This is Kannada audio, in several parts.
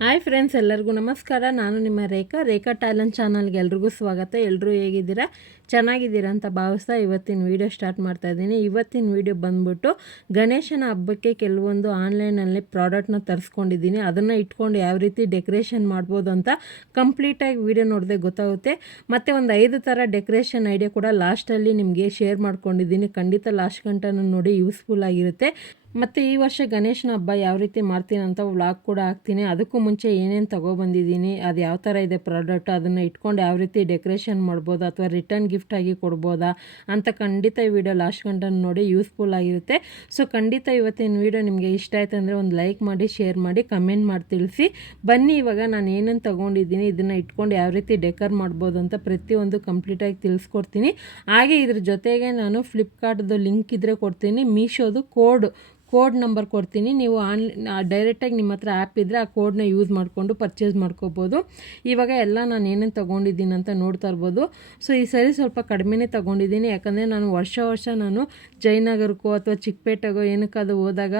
ಹಾಯ್ ಫ್ರೆಂಡ್ಸ್, ಎಲ್ಲರಿಗೂ ನಮಸ್ಕಾರ. ನಾನು ನಿಮ್ಮ ರೇಖಾ ಟ್ಯಾಲೆಂಟ್ ಚಾನಲ್ಗೆ ಎಲ್ರಿಗೂ ಸ್ವಾಗತ. ಎಲ್ಲರೂ ಹೇಗಿದ್ದೀರಾ? ಚೆನ್ನಾಗಿದ್ದೀರಾ ಅಂತ ಭಾವಿಸ್ತಾ ಇವತ್ತಿನ ವೀಡಿಯೋ ಸ್ಟಾರ್ಟ್ ಮಾಡ್ತಾ ಇದ್ದೀನಿ. ಇವತ್ತಿನ ವೀಡಿಯೋ ಬಂದ್ಬಿಟ್ಟು ಗಣೇಶನ ಹಬ್ಬಕ್ಕೆ ಕೆಲವೊಂದು ಆನ್ಲೈನಲ್ಲಿ ಪ್ರಾಡಕ್ಟ್ನ ತರಿಸ್ಕೊಂಡಿದ್ದೀನಿ. ಅದನ್ನು ಇಟ್ಕೊಂಡು ಯಾವ ರೀತಿ ಡೆಕೋರೇಷನ್ ಮಾಡ್ಬೋದು ಅಂತ ಕಂಪ್ಲೀಟಾಗಿ ವೀಡಿಯೋ ನೋಡಿದೆ ಗೊತ್ತಾಗುತ್ತೆ. ಮತ್ತು ಒಂದು 5 ಥರ ಡೆಕೋರೇಷನ್ ಐಡಿಯಾ ಕೂಡ ಲಾಸ್ಟಲ್ಲಿ ನಿಮಗೆ ಶೇರ್ ಮಾಡ್ಕೊಂಡಿದ್ದೀನಿ. ಖಂಡಿತ ಲಾಸ್ಟ್ ಗಂಟನೂ ನೋಡಿ, ಯೂಸ್ಫುಲ್ ಆಗಿರುತ್ತೆ. ಮತ್ತು ಈ ವರ್ಷ ಗಣೇಶನ ಹಬ್ಬ ಯಾವ ರೀತಿ ಮಾಡ್ತೀನಿ ಅಂತ ವ್ಲಾಗ್ ಕೂಡ ಹಾಕ್ತೀನಿ. ಅದಕ್ಕೂ ಮುಂಚೆ ಏನೇನು ತೊಗೊಬಂದಿದ್ದೀನಿ, ಅದು ಯಾವ ಥರ ಇದೆ ಪ್ರಾಡಕ್ಟ್, ಅದನ್ನು ಇಟ್ಕೊಂಡು ಯಾವ ರೀತಿ ಡೆಕೋರೇಷನ್ ಮಾಡ್ಬೋದು ಅಥವಾ ರಿಟರ್ನ್ ಗಿಫ್ಟಾಗಿ ಕೊಡ್ಬೋದಾ ಅಂತ ಖಂಡಿತ ಈ ವಿಡಿಯೋ ಲಾಸ್ಟ್ ಗಂಟೆ ನೋಡಿ, ಯೂಸ್ಫುಲ್ ಆಗಿರುತ್ತೆ. ಸೊ ಖಂಡಿತ ಇವತ್ತಿನ ವೀಡಿಯೋ ನಿಮಗೆ ಇಷ್ಟ ಆಯ್ತು ಅಂದರೆ ಒಂದು ಲೈಕ್ ಮಾಡಿ, ಶೇರ್ ಮಾಡಿ, ಕಮೆಂಟ್ ಮಾಡಿ ತಿಳಿಸಿ. ಬನ್ನಿ ಇವಾಗ ನಾನು ಏನೇನು ತೊಗೊಂಡಿದ್ದೀನಿ, ಇದನ್ನು ಇಟ್ಕೊಂಡು ಯಾವ ರೀತಿ ಡೆಕೋರ್ ಮಾಡ್ಬೋದು ಅಂತ ಪ್ರತಿಯೊಂದು ಕಂಪ್ಲೀಟಾಗಿ ತಿಳಿಸ್ಕೊಡ್ತೀನಿ. ಹಾಗೆ ಇದ್ರ ಜೊತೆಗೆ ನಾನು ಫ್ಲಿಪ್ಕಾರ್ಟ್ದು ಲಿಂಕ್ ಇದ್ದರೆ ಕೊಡ್ತೀನಿ, ಮೀಶೋದು ಕೋಡ್ ನಂಬರ್ ಕೊಡ್ತೀನಿ. ನೀವು ಡೈರೆಕ್ಟಾಗಿ ನಿಮ್ಮ ಹತ್ರ ಆ್ಯಪ್ ಇದ್ದರೆ ಆ ಕೋಡ್ನ ಯೂಸ್ ಮಾಡಿಕೊಂಡು ಪರ್ಚೇಸ್ ಮಾಡ್ಕೋಬೋದು. ಇವಾಗ ಎಲ್ಲ ನಾನು ಏನೇನು ತೊಗೊಂಡಿದ್ದೀನಿ ಅಂತ ನೋಡ್ತಾ ಇರ್ಬೋದು. ಸೊ ಈ ಸರಿ ಸ್ವಲ್ಪ ಕಡಿಮೆನೇ ತೊಗೊಂಡಿದ್ದೀನಿ, ಯಾಕಂದರೆ ನಾನು ವರ್ಷ ನಾನು ಜಯನಗರಕ್ಕೋ ಅಥವಾ ಚಿಕ್ಕಪೇಟೆಗೋ ಏನಕ್ಕಾದ್ರೂ ಹೋದಾಗ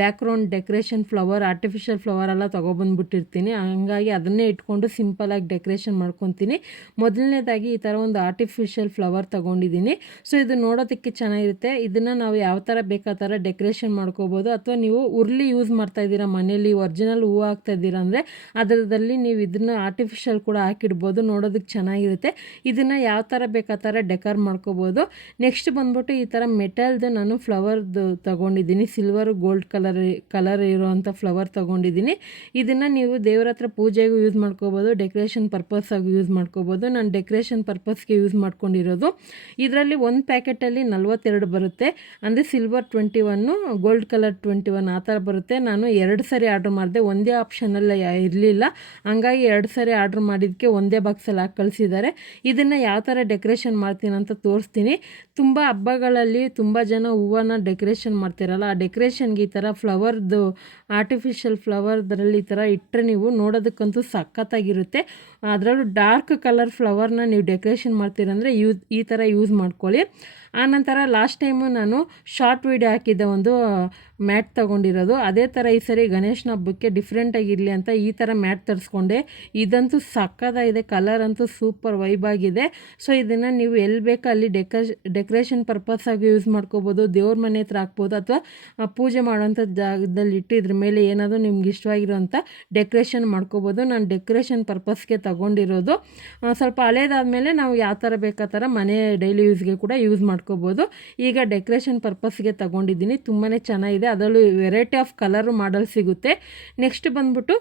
background decoration flower, artificial flower ಎಲ್ಲ ತೊಗೊಬಂದ್ಬಿಟ್ಟಿರ್ತೀನಿ. ಹಂಗಾಗಿ ಅದನ್ನೇ ಇಟ್ಕೊಂಡು ಸಿಂಪಲಾಗಿ ಡೆಕೋರೇಷನ್ ಮಾಡ್ಕೊತೀನಿ. ಮೊದಲನೇದಾಗಿ ಈ ಥರ ಒಂದು ಆರ್ಟಿಫಿಷಿಯಲ್ ಫ್ಲವರ್ ತೊಗೊಂಡಿದ್ದೀನಿ. ಸೊ ಇದು ನೋಡೋದಕ್ಕೆ ಚೆನ್ನಾಗಿರುತ್ತೆ. ಇದನ್ನು ನಾವು ಯಾವ ಥರ ಬೇಕು ಆ ಥರ ಡೆಕೋರೇಷನ್ ಮಾಡ್ಕೋಬೋದು. ಅಥವಾ ನೀವು ಉರ್ಲಿ ಯೂಸ್ ಮಾಡ್ತಾ ಇದ್ದೀರಾ, ಮನೇಲಿ ಒರಿಜಿನಲ್ ಹೂವು ಹಾಕ್ತಾ ಇದ್ದೀರಾ ಅಂದರೆ ಅದರದಲ್ಲಿ ನೀವು ಇದನ್ನು ಆರ್ಟಿಫಿಷಿಯಲ್ ಕೂಡ ಹಾಕಿಡ್ಬೋದು, ನೋಡೋದಕ್ಕೆ ಚೆನ್ನಾಗಿರುತ್ತೆ. ಇದನ್ನು ಯಾವ ಥರ ಬೇಕು ಆ ಥರ ಡೆಕೋರ್ ಮಾಡ್ಕೋಬೋದು. ನೆಕ್ಸ್ಟ್ ಬಂದ್ಬಿಟ್ಟು ಈ ಥರ ಮೆಟಲ್ದು ನಾನು ಫ್ಲವರ್ದು ತೊಗೊಂಡಿದ್ದೀನಿ. ಸಿಲ್ವರ್ ಗೋಲ್ಡ್ ಕಲರ್ ಇರೋವಂಥ ಫ್ಲವರ್ ತೊಗೊಂಡಿದ್ದೀನಿ. ಇದನ್ನು ನೀವು ದೇವ್ರ ಹತ್ರ ಪೂಜೆಗೂ ಯೂಸ್ ಮಾಡ್ಕೋಬೋದು, ಡೆಕೋರೇಷನ್ ಪರ್ಪಸ್ಸಾಗಿ ಯೂಸ್ ಮಾಡ್ಕೋಬೋದು. ನಾನು ಡೆಕೋರೇಷನ್ ಪರ್ಪಸ್ಗೆ ಯೂಸ್ ಮಾಡ್ಕೊಂಡಿರೋದು. ಇದರಲ್ಲಿ ಒಂದು ಪ್ಯಾಕೆಟಲ್ಲಿ 42 ಬರುತ್ತೆ, ಅಂದರೆ ಸಿಲ್ವರ್ 21, ಗೋಲ್ಡ್ ಕಲರ್ 21 ಆ ಥರ ಬರುತ್ತೆ. ನಾನು 2 ಸರಿ ಆರ್ಡ್ರ್ ಮಾಡಿದೆ, ಒಂದೇ ಆಪ್ಷನಲ್ಲಿ ಇರಲಿಲ್ಲ. ಹಂಗಾಗಿ 2 ಸರಿ ಆರ್ಡ್ರ್ ಮಾಡಿದ್ದಕ್ಕೆ ಒಂದೇ ಬಾಕ್ಸಲ್ಲಿ ಹಾಕಿ ಕಳಿಸಿದ್ದಾರೆ. ಇದನ್ನು ಯಾವ ಥರ ಡೆಕೋರೇಷನ್ ಮಾಡ್ತೀನಿ ಅಂತ ತೋರಿಸ್ತೀನಿ. ತುಂಬ ಹಬ್ಬಗಳಲ್ಲಿ ತುಂಬ ಜನ ಹೂವನ್ನ ಡೆಕೋರೇಷನ್ ಮಾಡ್ತಿರಲ್ಲ, ಆ ಡೆಕೋರೇಷನ್ಗೆ ಈ ಥರ ಫ್ಲವರ್ದು ಆರ್ಟಿಫಿಷಿಯಲ್ ಫ್ಲವರ್ದ್ರಲ್ಲಿ ಈ ಥರ ಇಟ್ಟರೆ ನೀವು ನೋಡೋದಕ್ಕಂತೂ ಸಖತ್ತಾಗಿರುತ್ತೆ. ಅದರಲ್ಲೂ ಡಾರ್ಕ್ ಕಲರ್ ಫ್ಲವರ್ನ ನೀವು ಡೆಕೋರೇಷನ್ ಮಾಡ್ತೀರಂದರೆ ಈ ಥರ ಯೂಸ್ ಮಾಡ್ಕೊಳ್ಳಿ. ಆನಂತರ ಲಾಸ್ಟ್ ಟೈಮು ನಾನು ಶಾರ್ಟ್ ವೀಡಿಯೋ ಹಾಕಿದ್ದೆ, ಒಂದು ಮ್ಯಾಟ್ ತೊಗೊಂಡಿರೋದು. ಅದೇ ಥರ ಈ ಸರಿ ಗಣೇಶನ ಹಬ್ಬಕ್ಕೆ ಡಿಫ್ರೆಂಟಾಗಿರಲಿ ಅಂತ ಈ ಥರ ಮ್ಯಾಟ್ ತರಿಸ್ಕೊಂಡೆ. ಇದಂತೂ ಸಕ್ಕತ್ತಾಗಿದೆ, ಕಲರ್ ಅಂತೂ ಸೂಪರ್ ವೈಬ್ ಆಗಿದೆ. ಸೊ ಇದನ್ನು ನೀವು ಎಲ್ಲಿ ಬೇಕೋ ಅಲ್ಲಿ ಡೆಕೋರೇಷನ್ ಪರ್ಪಸ್ಸಾಗಿ ಯೂಸ್ ಮಾಡ್ಕೋಬೋದು. ದೇವ್ರ ಮನೆ ಹತ್ರ ಹಾಕ್ಬೋದು, ಅಥವಾ ಪೂಜೆ ಮಾಡೋಂಥ ಜಾಗದಲ್ಲಿ ಇಟ್ಟು ಇದ್ರ ಮೇಲೆ ಏನಾದರೂ ನಿಮ್ಗೆ ಇಷ್ಟವಾಗಿರೋಂಥ ಡೆಕೋರೇಷನ್ ಮಾಡ್ಕೋಬೋದು. ನಾನು ಡೆಕೋರೇಷನ್ ಪರ್ಪಸ್ಗೆ ತೊಗೊಂಡಿರೋದು. ಸ್ವಲ್ಪ ಹಳೇದಾದಮೇಲೆ ನಾವು ಯಾವ ಥರ ಬೇಕು ಆ ಥರ ಮನೆ ಡೈಲಿ ಯೂಸ್ಗೆ ಕೂಡ ಯೂಸ್ ಮಾಡ್ಕೋಬೋದು. ಈಗ ಡೆಕೋರೇಷನ್ ಪರ್ಪಸ್ಗೆ ತೊಗೊಂಡಿದ್ದೀನಿ, ತುಂಬಾ ಚೆನ್ನಾಗಿದೆ. ಅದರಲ್ಲೂ ವೆರೈಟಿ ಆಫ್ ಕಲರು ಮಾಡಲ್ ಸಿಗುತ್ತೆ. ನೆಕ್ಸ್ಟ್ ಬಂದ್ಬಿಟ್ಟು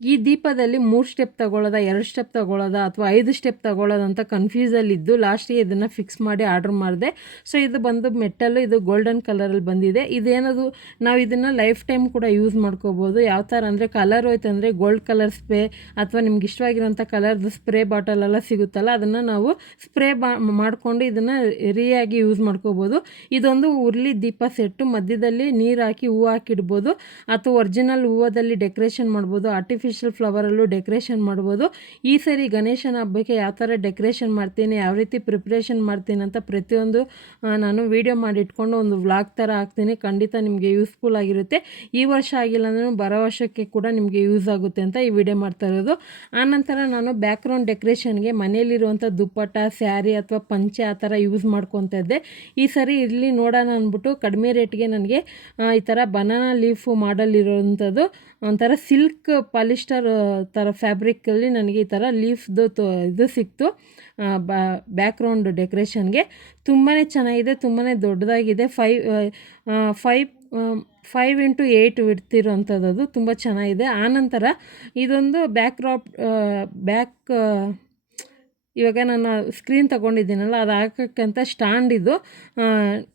ಈ ದೀಪದಲ್ಲಿ 3 ಸ್ಟೆಪ್ ತೊಗೊಳ್ಳೋದಾ, 2 ಸ್ಟೆಪ್ ತೊಗೊಳ್ಳೋದಾ ಅಥವಾ 5 ಸ್ಟೆಪ್ ತೊಗೊಳ್ಳೋದಂತ ಕನ್ಫ್ಯೂಸಲ್ಲಿದ್ದು ಲಾಸ್ಟಿಗೆ ಇದನ್ನು ಫಿಕ್ಸ್ ಮಾಡಿ ಆರ್ಡ್ರ್ ಮಾಡಿದೆ. ಸೊ ಇದು ಬಂದು ಮೆಟಲ್ಲು, ಇದು ಗೋಲ್ಡನ್ ಕಲರಲ್ಲಿ ಬಂದಿದೆ. ಇದೇನದು ನಾವು ಇದನ್ನು ಲೈಫ್ ಟೈಮ್ ಕೂಡ ಯೂಸ್ ಮಾಡ್ಕೋಬೋದು. ಯಾವ ಥರ ಅಂದರೆ ಕಲರ್ ಹೋಯ್ತು ಅಂದರೆ ಗೋಲ್ಡ್ ಕಲರ್ ಸ್ಪ್ರೇ ಅಥವಾ ನಿಮ್ಗೆ ಇಷ್ಟವಾಗಿರೋಂಥ ಕಲರ್ದು ಸ್ಪ್ರೇ ಬಾಟಲೆಲ್ಲ ಸಿಗುತ್ತಲ್ಲ, ಅದನ್ನು ನಾವು ಸ್ಪ್ರೇ ಮಾಡಿಕೊಂಡು ಇದನ್ನು ರೀಯಾಗಿ ಯೂಸ್ ಮಾಡ್ಕೋಬೋದು. ಇದೊಂದು ಉರ್ಲಿ ದೀಪ ಸೆಟ್ಟು, ಮಧ್ಯದಲ್ಲಿ ನೀರು ಹಾಕಿ ಹೂವು ಹಾಕಿಡ್ಬೋದು, ಅಥವಾ ಒರಿಜಿನಲ್ ಹೂವದಲ್ಲಿ ಡೆಕೋರೇಷನ್ ಮಾಡ್ಬೋದು, ಆರ್ಟಿಫಿಷಿಯಲ್ ಫ್ಲವರಲ್ಲೂ ಡೆಕೋರೇಷನ್ ಮಾಡ್ಬೋದು. ಈ ಸರಿ ಗಣೇಶನ ಹಬ್ಬಕ್ಕೆ ಯಾವ ಥರ ಡೆಕೋರೇಷನ್ ಮಾಡ್ತೀನಿ, ಯಾವ ರೀತಿ ಪ್ರಿಪ್ರೇಷನ್ ಮಾಡ್ತೀನಿ ಅಂತ ಪ್ರತಿಯೊಂದು ನಾನು ವೀಡಿಯೋ ಮಾಡಿ ಇಟ್ಕೊಂಡು ಒಂದು ವ್ಲಾಗ್ ಥರ ಹಾಕ್ತೀನಿ. ಖಂಡಿತ ನಿಮಗೆ ಯೂಸ್ಫುಲ್ ಆಗಿರುತ್ತೆ. ಈ ವರ್ಷ ಆಗಿಲ್ಲ ಅಂದ್ರೂ ಬರೋ ವರ್ಷಕ್ಕೆ ಕೂಡ ನಿಮಗೆ ಯೂಸ್ ಆಗುತ್ತೆ ಅಂತ ಈ ವಿಡಿಯೋ ಮಾಡ್ತಾ ಇರೋದು. ಆನಂತರ ನಾನು ಬ್ಯಾಕ್ಗ್ರೌಂಡ್ ಡೆಕೋರೇಷನ್ಗೆ ಮನೇಲಿರುವಂಥ ದುಪ್ಪಟ್ಟ, ಸ್ಯಾರಿ ಅಥವಾ ಪಂಚೆ ಆ ಥರ ಯೂಸ್ ಮಾಡ್ಕೊತಾ ಇದ್ದೆ. ಈ ಸರಿ ಇರಲಿ ನೋಡೋಣ ಅಂದ್ಬಿಟ್ಟು ಕಡಿಮೆ ರೇಟ್ಗೆ ನನಗೆ ಈ ಥರ ಬನಾನಾ ಲೀಫು ಮಾಡಲ್ ಇರೋವಂಥದ್ದು, ಒಂಥರ ಸಿಲ್ಕ್ ಪಾಲಿಸ್ಟರ್ ಥರ ಫ್ಯಾಬ್ರಿಕ್ಕಲ್ಲಿ ನನಗೆ ಈ ಥರ ಲೀಫ್ದು ಇದು ಸಿಕ್ತು ಬ್ಯಾಕ್ಗ್ರೌಂಡ್ ಡೆಕೋರೇಷನ್ಗೆ. ತುಂಬಾ ಚೆನ್ನಾಗಿದೆ, ತುಂಬಾ ದೊಡ್ಡದಾಗಿದೆ. 5x8 ವಿಡ್ತಿರೋಂಥದ್ದು ತುಂಬ ಚೆನ್ನಾಗಿದೆ. ಆನಂತರ ಇದೊಂದು ಬ್ಯಾಕ್ ಇವಾಗ ನಾನು ಸ್ಕ್ರೀನ್ ತೊಗೊಂಡಿದ್ದೀನಲ್ಲ, ಅದು ಹಾಕೋಕ್ಕಂತ ಸ್ಟ್ಯಾಂಡ್, ಇದು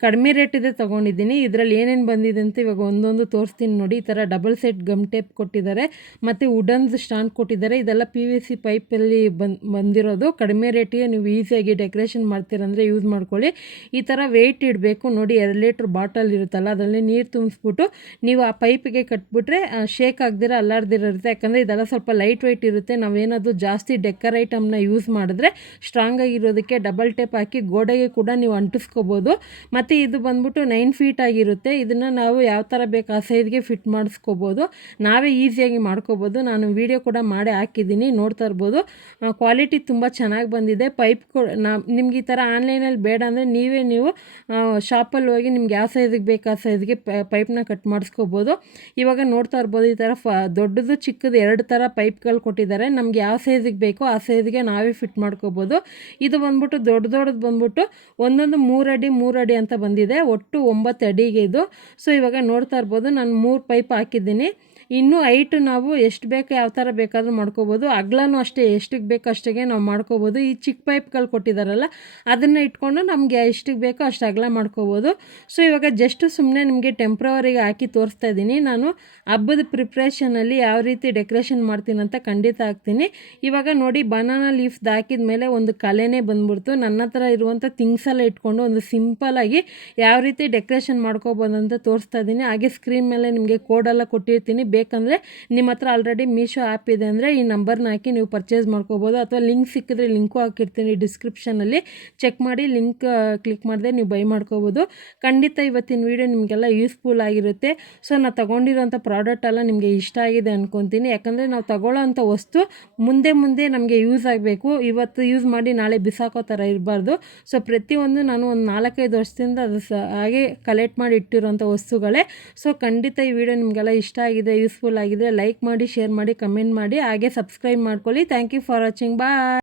ಕಡಿಮೆ ರೇಟಿದೆ ತೊಗೊಂಡಿದ್ದೀನಿ. ಇದರಲ್ಲಿ ಏನೇನು ಬಂದಿದೆ ಅಂತ ಇವಾಗ ಒಂದೊಂದು ತೋರಿಸ್ತೀನಿ ನೋಡಿ. ಈ ಥರ ಡಬಲ್ ಸೆಟ್ ಗಮ್ ಟೇಪ್ ಕೊಟ್ಟಿದ್ದಾರೆ, ಮತ್ತು ವುಡನ್ದು ಸ್ಟ್ಯಾಂಡ್ ಕೊಟ್ಟಿದ್ದಾರೆ. ಇದೆಲ್ಲ PVC ಪೈಪಲ್ಲಿ ಬಂದಿರೋದು. ಕಡಿಮೆ ರೇಟಿಗೆ ನೀವು ಈಸಿಯಾಗಿ ಡೆಕೋರೇಷನ್ ಮಾಡ್ತೀರಂದರೆ ಯೂಸ್ ಮಾಡ್ಕೊಳ್ಳಿ. ಈ ಥರ ವೆಯ್ಟ್ ಇಡಬೇಕು ನೋಡಿ. 2 ಲೀಟ್ರ್ ಬಾಟಲ್ ಇರುತ್ತಲ್ಲ, ಅದರಲ್ಲಿ ನೀರು ತುಂಬಿಸ್ಬಿಟ್ಟು ನೀವು ಆ ಪೈಪಿಗೆ ಕಟ್ಬಿಟ್ರೆ ಶೇಕ್ ಆಗದಿರ ಅಲ್ಲಾಡ್ದಿರ ಇರುತ್ತೆ. ಯಾಕಂದರೆ ಇದೆಲ್ಲ ಸ್ವಲ್ಪ ಲೈಟ್ ವೆಯ್ಟ್ ಇರುತ್ತೆ. ನಾವೇನಾದರೂ ಜಾಸ್ತಿ ಡೆಕ್ಕರ್ ಐಟಮ್ನ ಯೂಸ್ ಮಾಡಿದ್ರೆ ಸ್ಟ್ರಾಂಗ್ ಆಗಿರೋದಕ್ಕೆ ಡಬಲ್ ಟೇಪ್ ಹಾಕಿ ಗೋಡೆಗೆ ಕೂಡ ನೀವು ಅಂಟಿಸ್ಕೋಬೋದು. ಮತ್ತು ಇದು ಬಂದ್ಬಿಟ್ಟು 9 ಫೀಟ್ ಆಗಿರುತ್ತೆ. ಇದನ್ನು ನಾವು ಯಾವ ಥರ ಬೇಕು ಆ ಸೈಜ್ಗೆ ಫಿಟ್ ಮಾಡಿಸ್ಕೋಬೋದು, ನಾವೇ ಈಸಿಯಾಗಿ ಮಾಡ್ಕೋಬೋದು. ನಾನು ವಿಡಿಯೋ ಕೂಡ ಮಾಡಿ ಹಾಕಿದ್ದೀನಿ, ನೋಡ್ತಾ ಇರ್ಬೋದು. ಕ್ವಾಲಿಟಿ ತುಂಬ ಚೆನ್ನಾಗಿ ಬಂದಿದೆ. ಪೈಪ್ ನಿಮ್ಗೆ ಈ ಥರ ಆನ್ಲೈನಲ್ಲಿ ಬೇಡ ಅಂದರೆ ನೀವು ಶಾಪಲ್ಲಿ ಹೋಗಿ ನಿಮ್ಗೆ ಯಾವ ಸೈಜಿಗೆ ಬೇಕು ಆ ಸೈಜ್ಗೆ ಪೈಪ್ನ ಕಟ್ ಮಾಡಿಸ್ಕೋಬೋದು. ಇವಾಗ ನೋಡ್ತಾ ಇರ್ಬೋದು, ಈ ಥರ ದೊಡ್ಡದು ಚಿಕ್ಕದು 2 ಥರ ಪೈಪ್ಗಳು ಕೊಟ್ಟಿದ್ದಾರೆ. ನಮ್ಗೆ ಯಾವ ಸೈಜಿಗೆ ಬೇಕೋ ಆ ಸೈಜ್ಗೆ ನಾವೇ ಫಿಟ್ ಮಾಡ್ಕೋಬೋದು. ಇದು ಬಂದ್ಬಿಟ್ಟು ದೊಡ್ಡದು ಬಂದ್ಬಿಟ್ಟು ಒಂದೊಂದು 3 ಅಡಿ 3 ಅಡಿ ಅಂತ ಬಂದಿದೆ, ಒಟ್ಟು 9 ಅಡಿಗೆ ಇದು. ಸೊ ಇವಾಗ ನೋಡ್ತಾ ಇರ್ಬೋದು, ನಾನು 3 ಪೈಪ್ ಹಾಕಿದ್ದೀನಿ. ಇನ್ನೂ ಹೈಟು ನಾವು ಎಷ್ಟು ಬೇಕು ಯಾವ ಥರ ಬೇಕಾದರೂ ಮಾಡ್ಕೋಬೋದು. ಅಗಲನೂ ಅಷ್ಟೇ, ಎಷ್ಟಕ್ಕೆ ಬೇಕೋ ಅಷ್ಟಿಗೆ ನಾವು ಮಾಡ್ಕೋಬೋದು. ಈ ಚಿಕ್ಕ ಪೈಪ್ಗಳು ಕೊಟ್ಟಿದ್ದಾರಲ್ಲ ಅದನ್ನು ಇಟ್ಕೊಂಡು ನಮಗೆ ಎಷ್ಟಕ್ಕೆ ಬೇಕೋ ಅಷ್ಟು ಅಗಲ ಮಾಡ್ಕೋಬೋದು. ಸೊ ಇವಾಗ ಜಸ್ಟ್ ಸುಮ್ಮನೆ ನಿಮಗೆ ಟೆಂಪ್ರವರಿಗೆ ಹಾಕಿ ತೋರಿಸ್ತಾ ಇದ್ದೀನಿ. ನಾನು ಹಬ್ಬದ ಪ್ರಿಪ್ರೇಷನಲ್ಲಿ ಯಾವ ರೀತಿ ಡೆಕೋರೇಷನ್ ಮಾಡ್ತೀನಿ ಅಂತ ಖಂಡಿತ ಹಾಕ್ತೀನಿ. ಇವಾಗ ನೋಡಿ, ಬನಾನಾ ಲೀಫ್ದು ಹಾಕಿದ ಮೇಲೆ ಒಂದು ಕಲೆನೇ ಬಂದ್ಬಿಡ್ತು. ನನ್ನ ಹತ್ರ ಇರುವಂಥ ಥಿಂಗ್ಸ್ ಎಲ್ಲ ಇಟ್ಕೊಂಡು ಒಂದು ಸಿಂಪಲಾಗಿ ಯಾವ ರೀತಿ ಡೆಕೋರೇಷನ್ ಮಾಡ್ಕೋಬೋದು ಅಂತ ತೋರಿಸ್ತಾ ಇದ್ದೀನಿ. ಹಾಗೆ ಸ್ಕ್ರೀನ್ ಮೇಲೆ ನಿಮಗೆ ಕೋಡೆಲ್ಲ ಕೊಟ್ಟಿರ್ತೀನಿ. ಬೇಕಂದರೆ ನಿಮ್ಮ ಹತ್ರ ಆಲ್ರೆಡಿ ಮೀಶೋ ಆ್ಯಪ್ ಇದೆ ಅಂದರೆ ಈ ನಂಬರ್ನ ಹಾಕಿ ನೀವು ಪರ್ಚೇಸ್ ಮಾಡ್ಕೋಬೋದು, ಅಥವಾ ಲಿಂಕ್ ಸಿಕ್ಕಿದ್ರೆ ಲಿಂಕು ಹಾಕಿರ್ತೀನಿ ಡಿಸ್ಕ್ರಿಪ್ಷನಲ್ಲಿ, ಚೆಕ್ ಮಾಡಿ ಲಿಂಕ್ ಕ್ಲಿಕ್ ಮಾಡಿದೆ ನೀವು ಬೈ ಮಾಡ್ಕೋಬೋದು. ಖಂಡಿತ ಇವತ್ತಿನ ವೀಡಿಯೋ ನಿಮಗೆಲ್ಲ ಯೂಸ್ಫುಲ್ ಆಗಿರುತ್ತೆ. ಸೊ ನಾವು ತೊಗೊಂಡಿರೋಂಥ ಪ್ರಾಡಕ್ಟ್ ಎಲ್ಲ ನಿಮಗೆ ಇಷ್ಟ ಆಗಿದೆ ಅಂದ್ಕೊತೀನಿ. ಯಾಕಂದರೆ ನಾವು ತಗೊಳ್ಳೋ ಅಂಥ ವಸ್ತು ಮುಂದೆ ನಮಗೆ ಯೂಸ್ ಆಗಬೇಕು. ಇವತ್ತು ಯೂಸ್ ಮಾಡಿ ನಾಳೆ ಬಿಸಾಕೋ ಥರ ಇರಬಾರ್ದು. ಸೊ ಪ್ರತಿಯೊಂದು ನಾನು ಒಂದು 4-5 ವರ್ಷದಿಂದ ಅದು ಹಾಗೆ ಕಲೆಕ್ಟ್ ಮಾಡಿ ಇಟ್ಟಿರೋಂಥ ವಸ್ತುಗಳೇ. ಸೊ ಖಂಡಿತ ಈ ವಿಡಿಯೋ ನಿಮಗೆಲ್ಲ ಇಷ್ಟ ಆಗಿದೆ, ಯೂಸ್ಫುಲ್ ಆಗಿದೆ, ಲೈಕ್ ಮಾಡಿ, ಶೇರ್ ಮಾಡಿ, ಕಮೆಂಟ್ ಮಾಡಿ, ಹಾಗೆ ಸಬ್ಸ್ಕ್ರೈಬ್ ಮಾಡ್ಕೊಳ್ಳಿ. Thank you for watching. Bye.